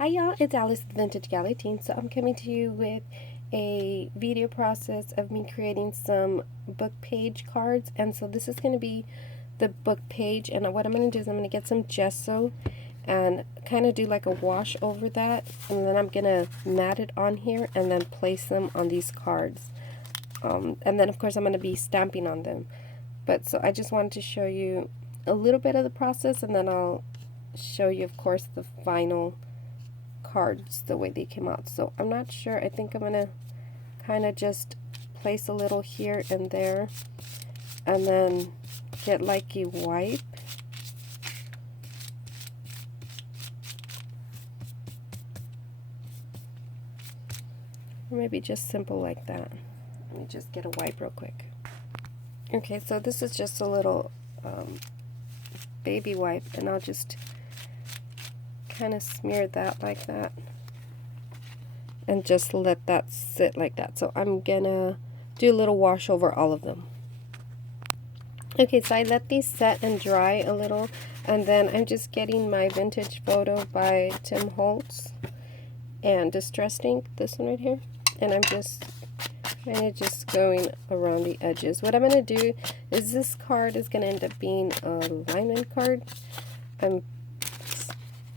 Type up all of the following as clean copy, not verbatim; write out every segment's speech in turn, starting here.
Hi y'all, it's Alice the Vintage Galley Teen. So I'm coming to you with a video process of me creating some book page cards. And so this is going to be the book page, and what I'm going to do is I'm going to get some gesso and kind of do like a wash over that, and then I'm going to mat it on here and then place them on these cards. And then of course I'm going to be stamping on them. But so I just wanted to show you a little bit of the process, and then I'll show you of course the final cards the way they came out. So I'm not sure. I think I'm gonna kind of just place a little here and there, and then get like a wipe or maybe just simple like that. Let me just get a wipe real quick. Okay, so this is just a little baby wipe, and I'll just kind of smear that like that and just let that sit like that. So I'm gonna do a little wash over all of them. Okay, so I let these set and dry a little, and then I'm just getting my vintage photo by Tim Holtz and Distressed Ink, this one right here, and I'm just kind of just going around the edges. What I'm going to do is this card is going to end up being a Lineman card. I'm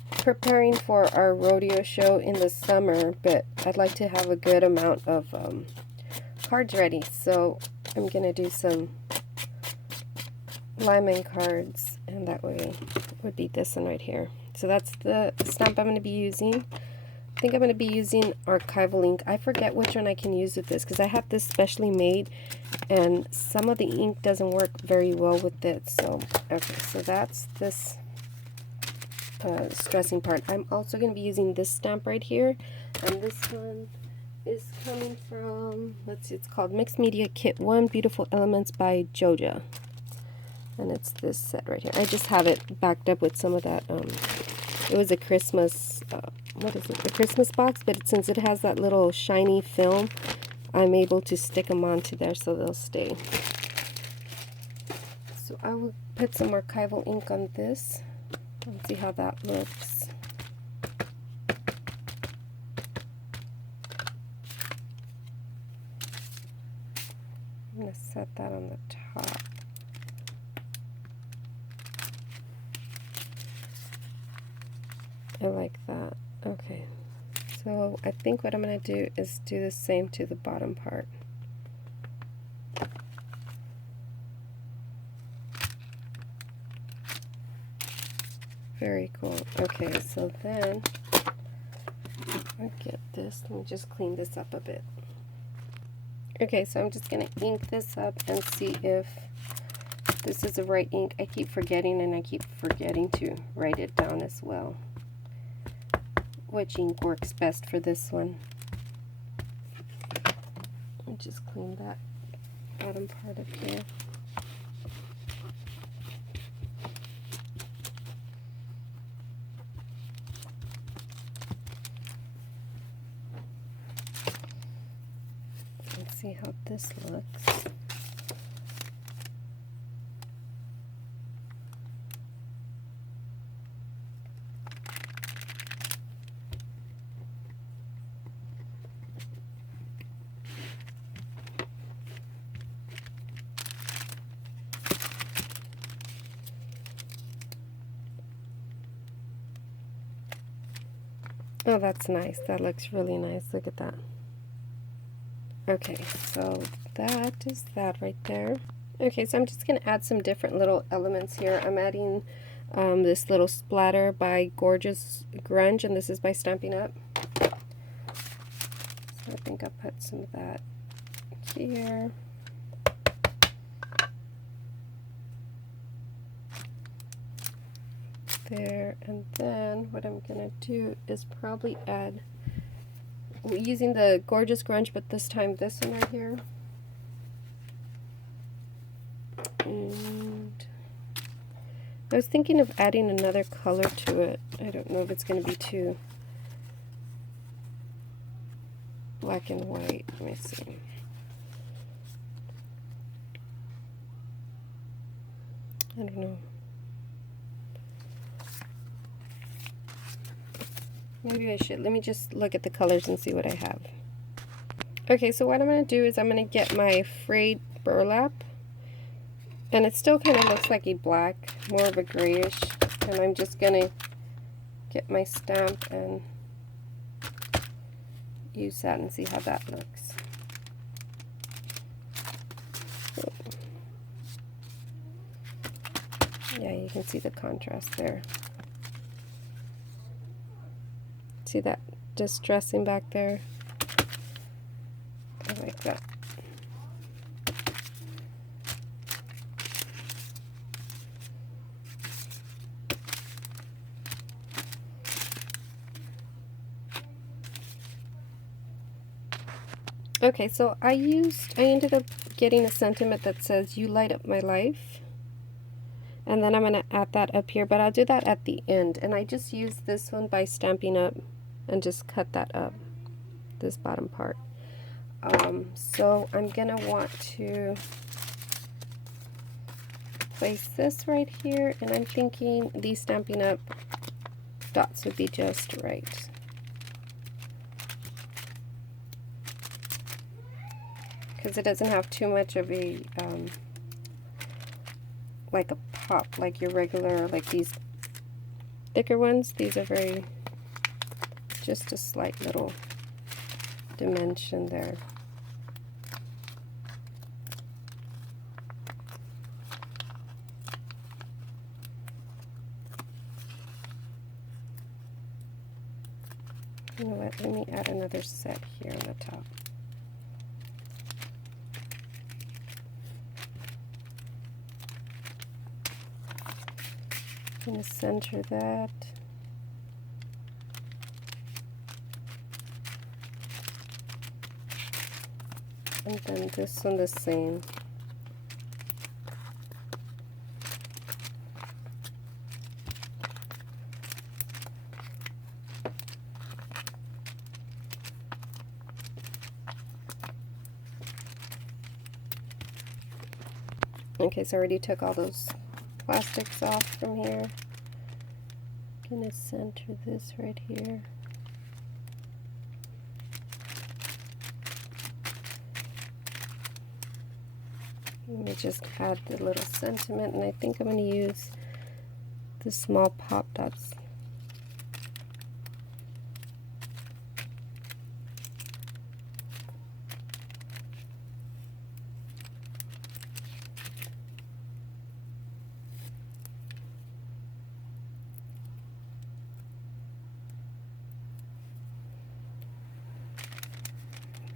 preparing for our rodeo show in the summer, but I'd like to have a good amount of cards ready, so I'm going to do some Lineman cards, and that way would be this one right here. So that's the stamp I'm going to be using. I think I'm going to be using archival ink. I forget which one I can use with this because I have this specially made, and some of the ink doesn't work very well with it. So okay, so that's this stressing part. I'm also going to be using this stamp right here, and this one is coming from, let's see, it's called Mixed Media Kit 1 Beautiful Elements by Joja. And it's this set right here. I just have it backed up with some of that. It was a Christmas, what is it? A Christmas box, but since it has that little shiny film, I'm able to stick them onto there so they'll stay. So I will put some archival ink on this and see how that looks. I'm going to set that on the top. I like that. Okay, so I think what I'm going to do is do the same to the bottom part. Very cool. Okay, so then I'll get this. Let me just clean this up a bit. Okay, so I'm just going to ink this up and see if this is the right ink. I keep forgetting, and I keep forgetting to write it down as well. Which ink works best for this one? Let me just clean that bottom part up here. Let's see how this looks. Oh, that's nice. That looks really nice. Look at that. Okay, so that is that right there. Okay, so I'm just going to add some different little elements here. I'm adding this little splatter by Gorgeous Grunge, and this is by Stampin' Up. So I think I'll put some of that here. There, and then what I'm going to do is probably add, using the Gorgeous Grunge, but this time this one right here. And I was thinking of adding another color to it. I don't know if it's going to be too black and white. Let me see. I don't know. Maybe I should. Let me just look at the colors and see what I have. Okay, so what I'm going to do is I'm going to get my frayed burlap. And it still kind of looks like a black, more of a grayish. And I'm just going to get my stamp and use that and see how that looks. Yeah, you can see the contrast there. See that distressing back there? I like that. Okay, so I ended up getting a sentiment that says, "You light up my life." And then I'm going to add that up here, but I'll do that at the end. And I just used this one by Stampin' Up! And just cut that up, this bottom part. So I'm going to want to place this right here, and I'm thinking these Stampin' Up! Dots would be just right. Because it doesn't have too much of a, like a pop, like your regular, like these thicker ones. These are very, just a slight little dimension there. You know what, let me add another set here on the top. I'm going to center that. And then this one the same. Okay, so I already took all those plastics off from here. I'm going to center this right here. Let me just add the little sentiment, and I think I'm going to use the small pop dots.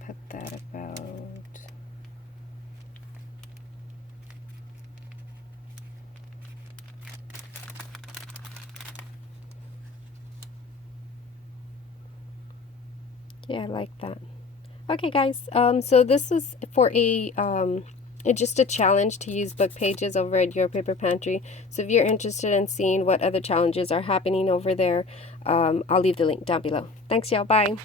Put that about yeah, I like that. Okay, guys, so this is for just a challenge to use book pages over at Your Paper Pantry. So if you're interested in seeing what other challenges are happening over there, I'll leave the link down below. Thanks, y'all. Bye.